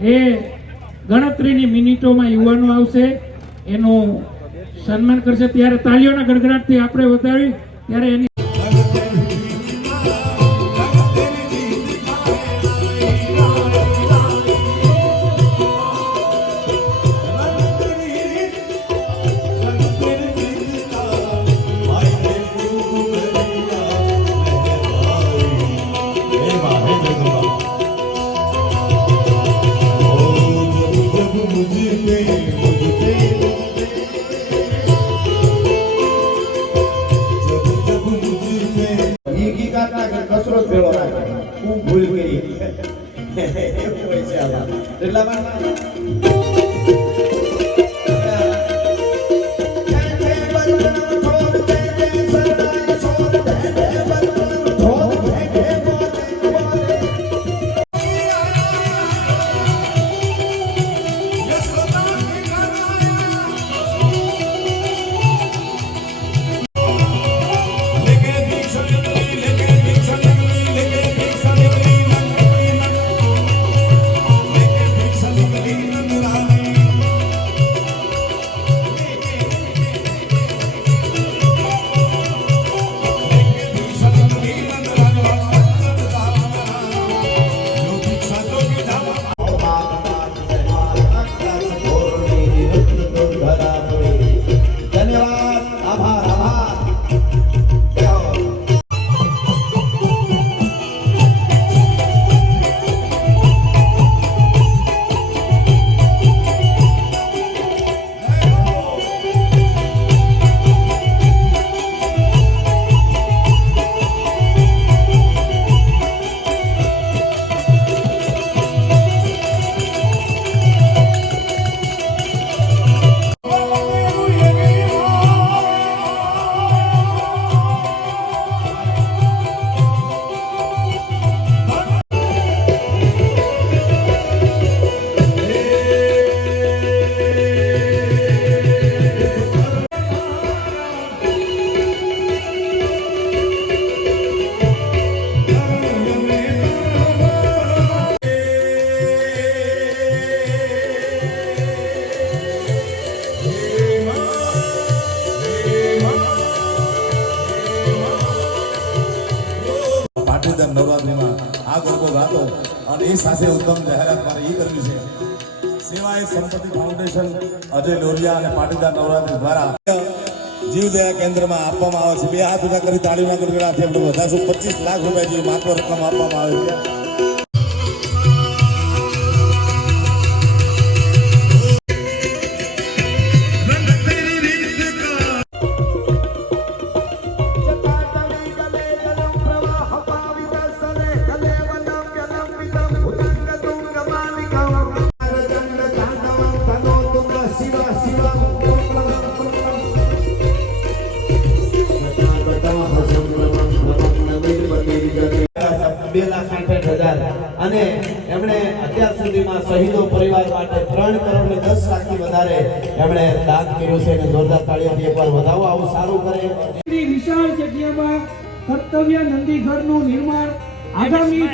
એ ગણતરીની મિનિટોમાં યુવાનો આવશે, એનું સન્માન કરશે. ત્યારે તાળીઓના ગડગડાટથી આપણે વધાવી ત્યારે એની કસરત ભેળો રાખે હું ભૂલ કરી એવું હોય છે આમાં એટલામાં નવરાત્રીમાં આ ગરબો ગાતો અને એ સાથે ઉત્તમ જાહેરાત મારે એ કરવી છે. સેવાય સંપત્તિ ફાઉન્ડેશન અજય લોરિયા અને પાટીદાર નવરાત્રી દ્વારા જીવદયા કેન્દ્રમાં આપવામાં આવે છે. બે હાથ ઊંચા કરી તાળીના ગડગડાથી એમને વધારશું 25 લાખ રૂપિયા જેવી માત્ર રકમ આપવામાં આવે છે. અને એમણે અત્યાર સુધીમાં શહીદો પરિવાર માટે 3 કરોડ ને 10 લાખથી વધારે એમણે દાન કર્યું છે અને જોરદાર તાળીઓથી એકવાર વધાવો. આવું સારું કરે. વિશાળ જગ્યામાં કર્તવ્ય નંદીઘરનું નિર્માણ આગામી